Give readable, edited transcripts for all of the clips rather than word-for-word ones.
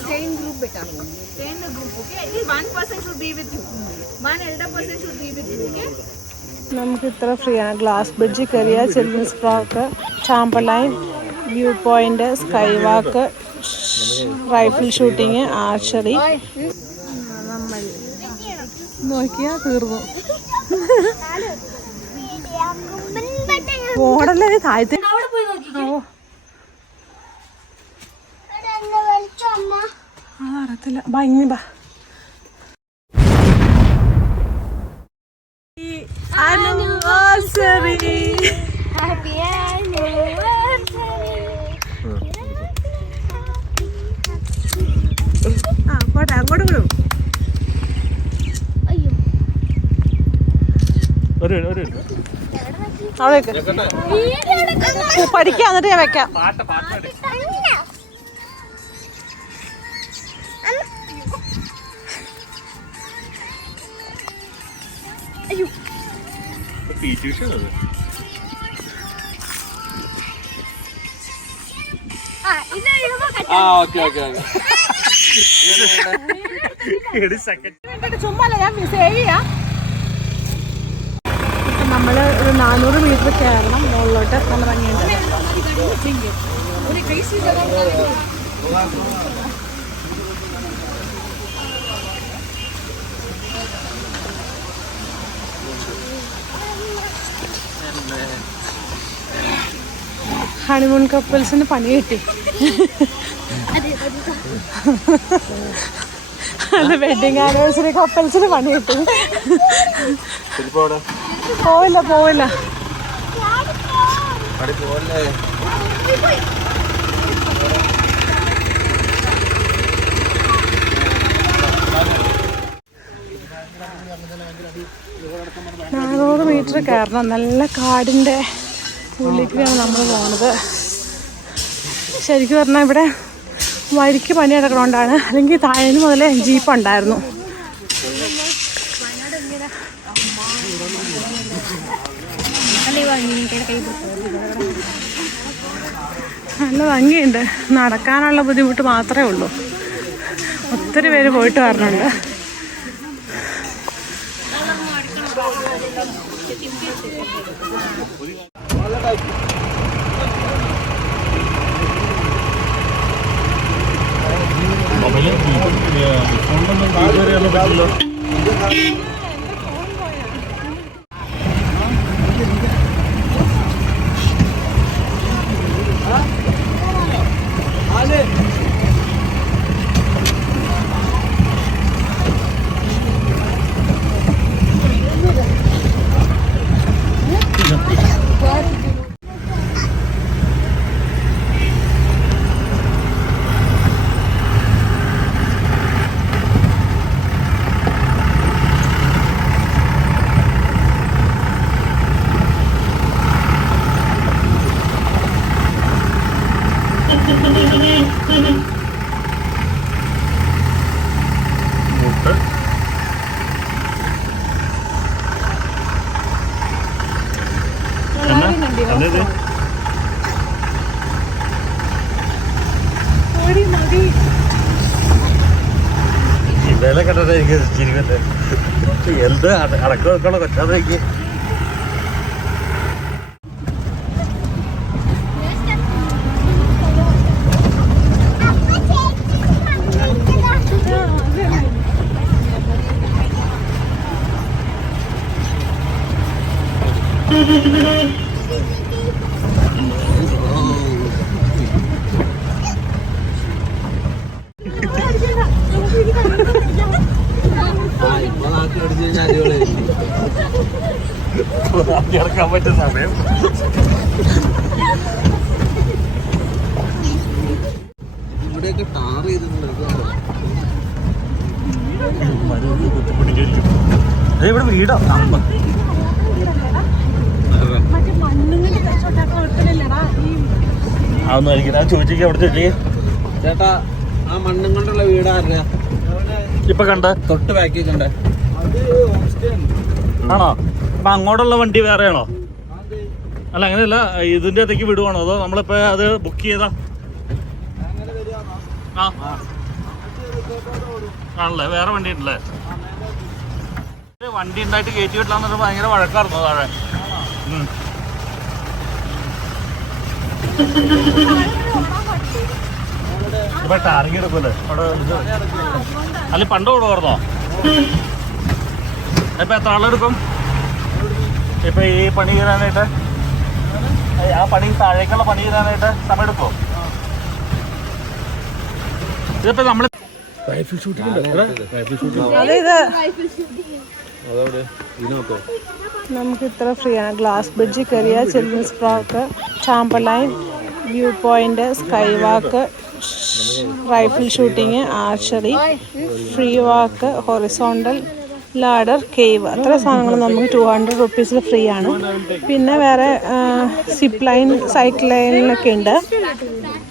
Stay in group, beta. Stay in the group, okay? At least one person should be with you. One elder person should be with you, okay? നമുക്ക് ഇത്ര free ആണ്. Glass bridge കയറിയ, children's park, ചാമ്പലൈൻ, view point, sky walk, rifle shooting, archery. നമ്മൾ നോക്കിയാ തീർന്നു. മോഡല്ലേ താഴത്തെ അറിയത്തില്ല. ഭംഗി ബാ. Anniversary. Happy anniversary. പോട്ടെ അങ്ങോട്ട് വിടും. അവിടേക്ക് പഠിക്കാം, എന്നിട്ട് ഞാൻ വെക്കാം. ചുമ്മാ ഞാൻ സേവ് ചെയ്യാം. ഇപ്പം നമ്മൾ ഒരു 400 മീറ്റർ കയറണം മുകളിലോട്ട്. നല്ല ഭംഗിയുണ്ട്. ഹണിമൂൺ കപ്പിൾസിന് പണി കിട്ടി. അത് വെഡിങ് ആനിവേഴ്സറി കപ്പിൾസിന് പണി കിട്ടി. പോവില്ല പോവില്ല. മീറ്റർ കയറണം. നല്ല കാടിൻ്റെ ഉള്ളിലേക്കാണ് നമ്മൾ പോകുന്നത്. ശരിക്കും പറഞ്ഞാൽ ഇവിടെ വഴിക്ക് പണി നടക്കണോണ്ടാണ്. അല്ലെങ്കിൽ താഴേന്ന് മുതലേ ജീപ്പ് ഉണ്ടായിരുന്നു. നല്ല ഭംഗിയുണ്ട്. നടക്കാനുള്ള ബുദ്ധിമുട്ട് മാത്രമേ ഉള്ളൂ. ഒത്തിരി പേര് പോയിട്ട് വരണുണ്ട്. വില കെട്ടത് എനിക്ക് ചിരിക്കട്ടെ. എന്ത് അടക്കം വെക്കണോ കൊച്ചാതേക്ക്. ഇറക്കാൻ പറ്റുന്ന സമയം ഇവിടെയൊക്കെ ടാർ ചെയ്തിട്ടുണ്ട്. ഇവിടെ വീടോ അതൊന്നും എനിക്ക് ഞാൻ ചോദിച്ചേക്ക് അവിടെ ചോദിച്ചേ. ചേട്ടാ ആ മണ്ണും കൊണ്ടുള്ള വീടാറിയാ ഇപ്പൊ കണ്ട തൊട്ട് പാക്കേജ് ഉണ്ട് ആണോ? അപ്പൊ അങ്ങോട്ടുള്ള വണ്ടി വേറെയാണോ? അല്ല അങ്ങനെയല്ല, ഇതിൻ്റെ അകത്തേക്ക് വിടുവാണോ അതോ നമ്മളിപ്പോൾ അത് ബുക്ക് ചെയ്താ? ആ ആണല്ലേ, വേറെ വണ്ടി ഉണ്ടല്ലേ? വണ്ടി ഉണ്ടായിട്ട് കയറ്റി വിട്ടില്ലാന്ന് പറഞ്ഞാൽ ഭയങ്കര വഴക്കായിരുന്നു താഴെ. ഇപ്പൊ ടാറിങ് എടുക്കൂല്ലേ അവിടെ? അല്ല പണ്ട് കൊടുക്കാർന്നോ? ഇപ്പൊ എത്ര ആളെടുക്കും ഇപ്പൊ ഈ പണി ചെയ്യാനായിട്ട്? ആ പണി താഴേക്കുള്ള പണി ചെയ്യാനായിട്ട് സമയം എടുക്കുമോ? ഇതിപ്പോ നമ്മള് റൈഫിൾ ഷൂട്ടിംഗ് നമുക്ക് ഇത്ര ഫ്രീ ആണ്. ഗ്ലാസ് ബ്രിഡ്ജ് കയറിയ ചിൽഡ്രൻസ് പാർക്ക്, ചാമ്പലൈൻ view point, sky walk, rifle shooting, archery, free walk, horizontal ladder, cave, അത്ര സാധനങ്ങൾ നമുക്ക് 200 റുപ്പീസിൽ ഫ്രീ ആണ്. പിന്നെ വേറെ സിപ്പ് ലൈൻ, സൈക്കിൾ ലൈനിലൊക്കെ ഉണ്ട്.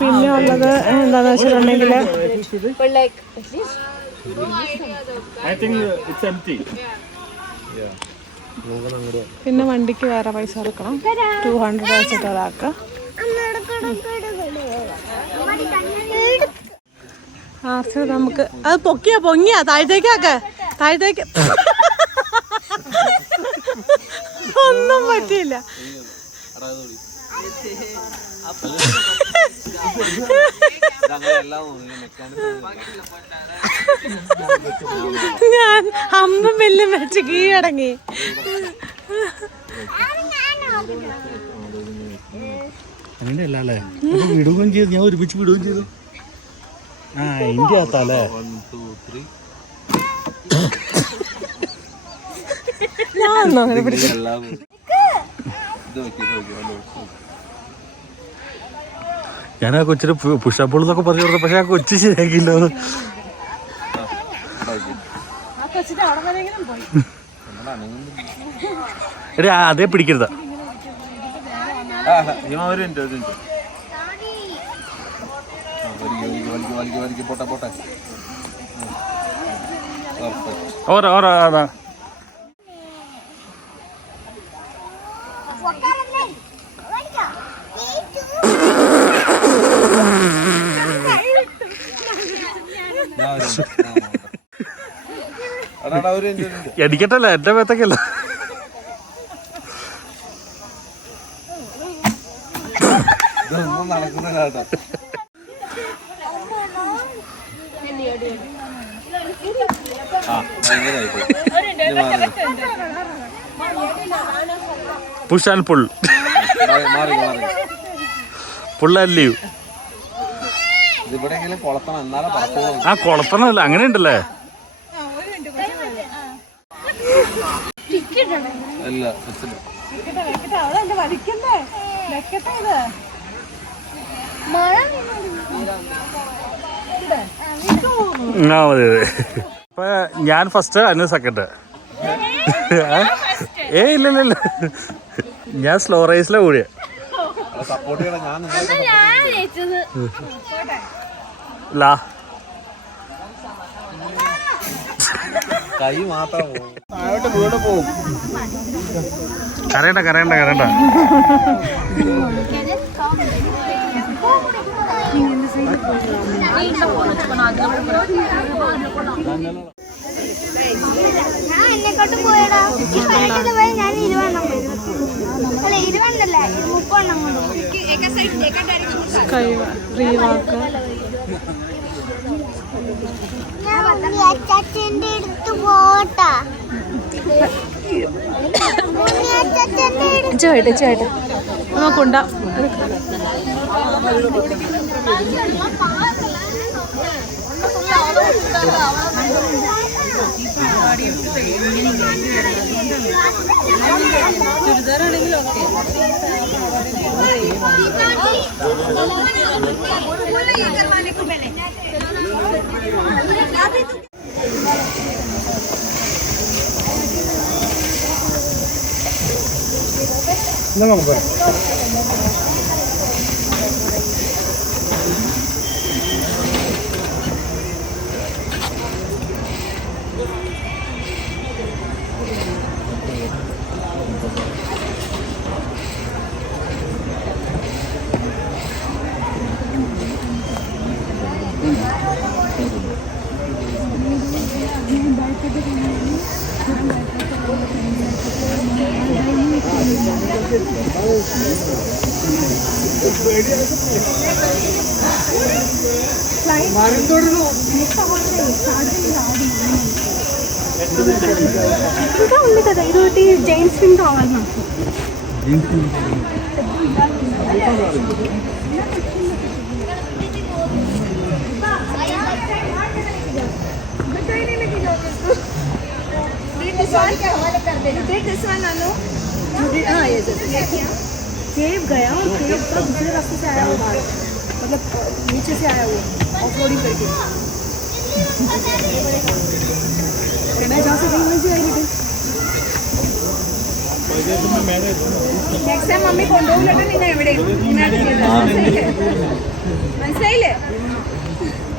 പിന്നെ ഉള്ളത് എന്താണെന്ന് വെച്ചിട്ടുണ്ടെങ്കിൽ പിന്നെ വണ്ടിക്ക് വേറെ പൈസ കൊടുക്കണം, 200 വെച്ചിട്ട് ഒരാൾക്ക്. ആർച്ചറി നമുക്ക് അത് പൊങ്ങിയാ താഴത്തേക്ക് ഒന്നും പറ്റിയില്ല. ഞാൻ അമ്പും വെല്ലും വെച്ച് കീഴടങ്ങി. അങ്ങനെയല്ല അല്ലേ? വിടുകയും ചെയ്തു, ഞാൻ ഒരുമിച്ച് വിടുകയും ചെയ്തു. ആ ഇന്ത്യ അകത്തല്ലേ? ഞാൻ ആ കൊച്ചിന് പുഷപ്പുൾ എന്നൊക്കെ പറഞ്ഞു കൊടുത്തു, പക്ഷെ ആ കൊച്ചു ശരിയാക്കില്ല. എടി അതേ പിടിക്കരുത്. ഓരോ അതാ എനിക്കട്ടല്ല, എന്റെ മേത്തൊക്കെയല്ല. Push and pull, pull and leave. ആ കൊളത്തണമല്ല, അങ്ങനെ ഉണ്ടല്ലേ? ഇപ്പൊ ഞാൻ ഫസ്റ്റ്, അതിന് സെക്കൻഡ്. ഇല്ല ഞാൻ സ്ലോ റേസിലെ കൂടിയ. കൈ മാത്രം താഴോട്ട് വീട് പോവും. കരയണ്ട ചേട്ടാ നോക്കണ്ട. ചുരിദാറാണെങ്കിലും ഓക്കെ. ఇంకా ఉంది కదా ఇది జైంట్ స్వింగ్ కావాలి నాకు. केव गया और केव का दूसरे रास्ते से आया वो बाहर, मतलब नीचे से आया वो ऑफरोडिंग करके. मैं जहाँ से गई वहीं से आई रिटर्न. നെക്സ്റ്റ് ടൈം മമ്മി കൊണ്ടുപോകില്ല നിന്നെ എവിടെയും മനസ്സിലായില്ലേ?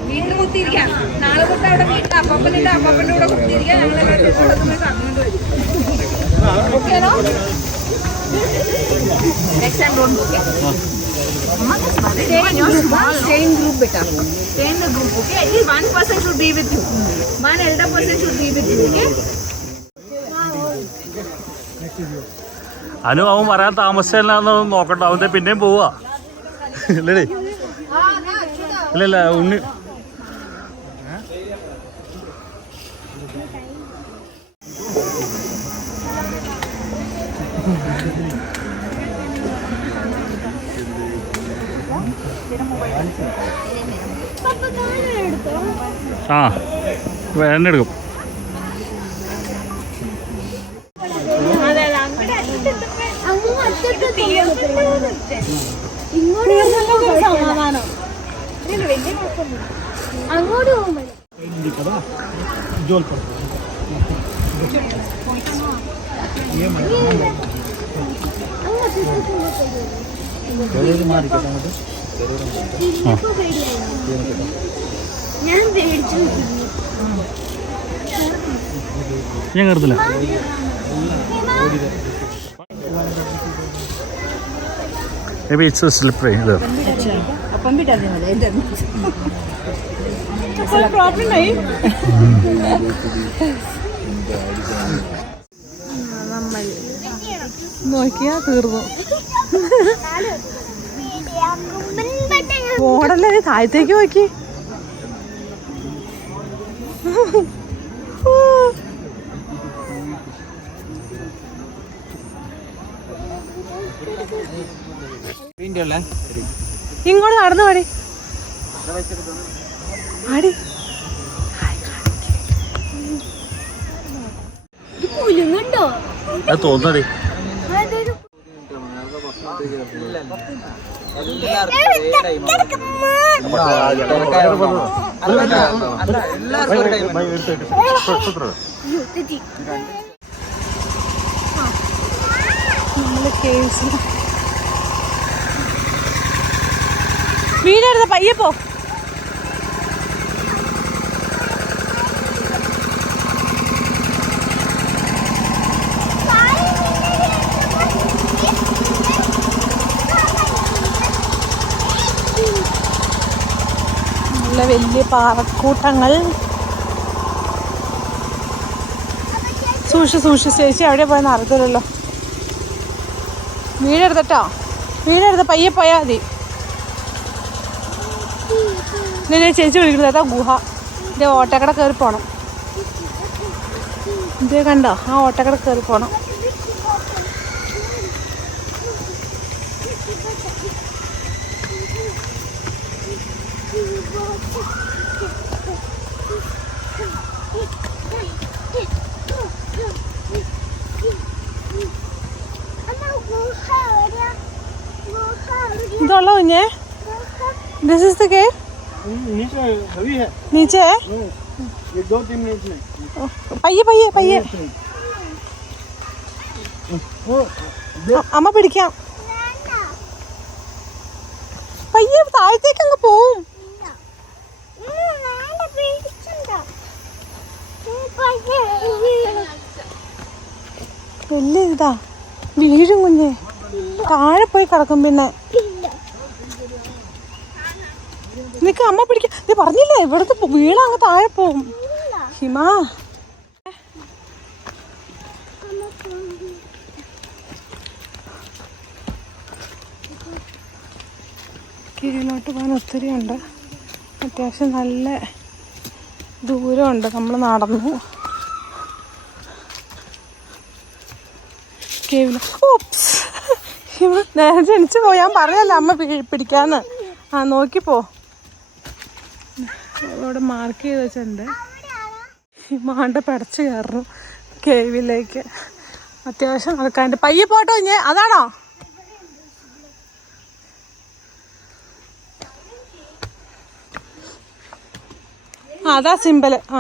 വീട്ടിൽ കുത്തിയിരിക്കാം. നാളെ തൊട്ട് അവിടെ വീട്ടിൽ അപ്പപ്പനിട്ട് അപ്പപ്പൻ്റെ കൂടെ കുത്തിയിരിക്കാം. ഞങ്ങളെല്ലാവരും കറങ്ങുകൊണ്ട് വരും. ഓക്കെയാണോ? Next time don't okay. Stay in group beta. Stay in the group, okay? At least one person should be with you. One elder person should be with you, okay? Anu അവൻ വരാൻ താമസിച്ചല്ലാന്ന് നോക്കണ്ട, അവൻ്റെ പിന്നെയും പോവാ. ഇല്ലേ ഇല്ലല്ല ഉണ്ണി ആ എന്നെ എടുക്കും. അങ്ങോട്ട് പോകുമ്പോൾ ഞാൻ പേടിച്ചു. ഞാൻ കയറത്തില്ല. Maybe it's a slippery there. अपन भी डालने वाले इधर. कोई प्रॉब्लम नहीं. നോക്കിയാ തീർന്നു. ഓടല്ലേ താഴത്തേക്ക് നോക്കി. ഇങ്ങോട്ട് നടന്നു പാടി ആടി. കുലുങ്ങുണ്ടോ? അത് തോന്നടി. വീടെടുത്ത പയ്യെ പോ. നല്ല വലിയ പാറക്കൂട്ടങ്ങൾ. സൂക്ഷിച്ച് ചേച്ചി അവിടെ പോയെന്ന് അറിയത്തില്ലല്ലോ. വീടെടുത്തട്ടോ, വീടെടുത്ത പയ്യെ പോയാൽ മതി. ഇതേ ചേച്ചി വിളിക്കുന്നത് അതാ ഗുഹ. ഇതേ ഓട്ടക്കട കയറി പോണം. ഇതേ കണ്ടോ, ആ ഓട്ടക്കട കയറി പോണം. ഇതുള്ള കുഞ്ഞേ, ദിസ് ഇസ് ദ കേവ്. नीचे है 2-3 मिनट में. പയ്യെ അമ്മ പിടിക്കാം. പയ്യെ താഴത്തേക്ക് അങ്ങ് പോവും. വലിയ ഇതാ വീഴും കുഞ്ഞെ. താഴെ പോയി കിടക്കും. പിന്നെ നിനക്ക് അമ്മ പിടിക്കാം. നീ പറഞ്ഞില്ലേ ഇവിടുത്തെ വീണ അങ്ങ് താഴെ പോവും. ഹിമ കീഴിലോട്ട് പോകാൻ ഒത്തിരി ഉണ്ട്. അത്യാവശ്യം നല്ല ദൂരമുണ്ട്. നമ്മൾ നടന്നു കേവില്. ഓപ്സ്, നേരെ എണിച്ച് പോയാൻ പറയല്ല അമ്മ പിടിക്കാന്ന്. ആ നോക്കിപ്പോ, ഇവിടെ മാർക്ക് ചെയ്ത് വെച്ചിട്ടുണ്ട്. മാണ്ട പടച്ച് കയറുന്നു കേവിലേക്ക്. അത്യാവശ്യം നടക്കാണ്ട്. പയ്യെ പോട്ടോ ഞാൻ. അതാണോ? അതാ സിമ്പല്. ആ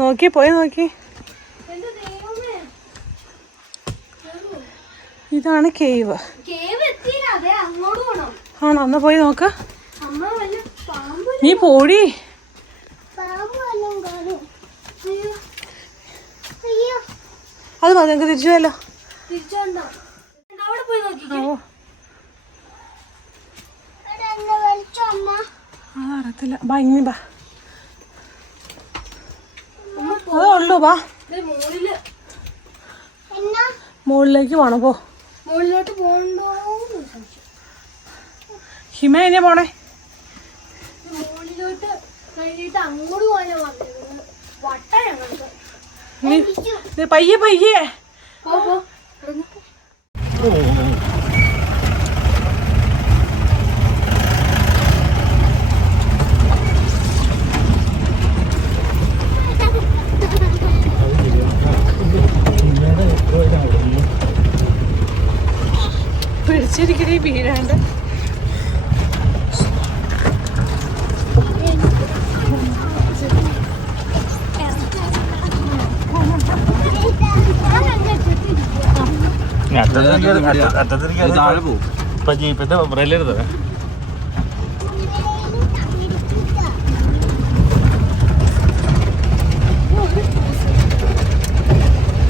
നോക്കി പോയി നോക്കി. ഇതാണ് കേവ്. ആണോ? ഒന്ന് പോയി നോക്ക്. നീ പോടി. അത് മതി, നമുക്ക് തിരിച്ചു പോയല്ലോ. അതറിയത്തില്ല. ബാ ഇനി ബാ. അതേ ഉള്ളൂ. ബാ മുകളിലേക്ക് പോണോ? പോ. ഹിമ എന്നെ പോണേ? പയ്യെ പയ്യെ. പിടിച്ചിരിക്കണേ വീഴാണ്ട്.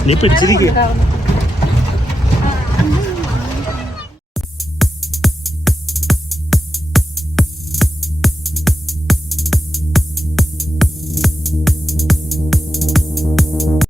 നീ പിടിച്ചിരിക്കുക.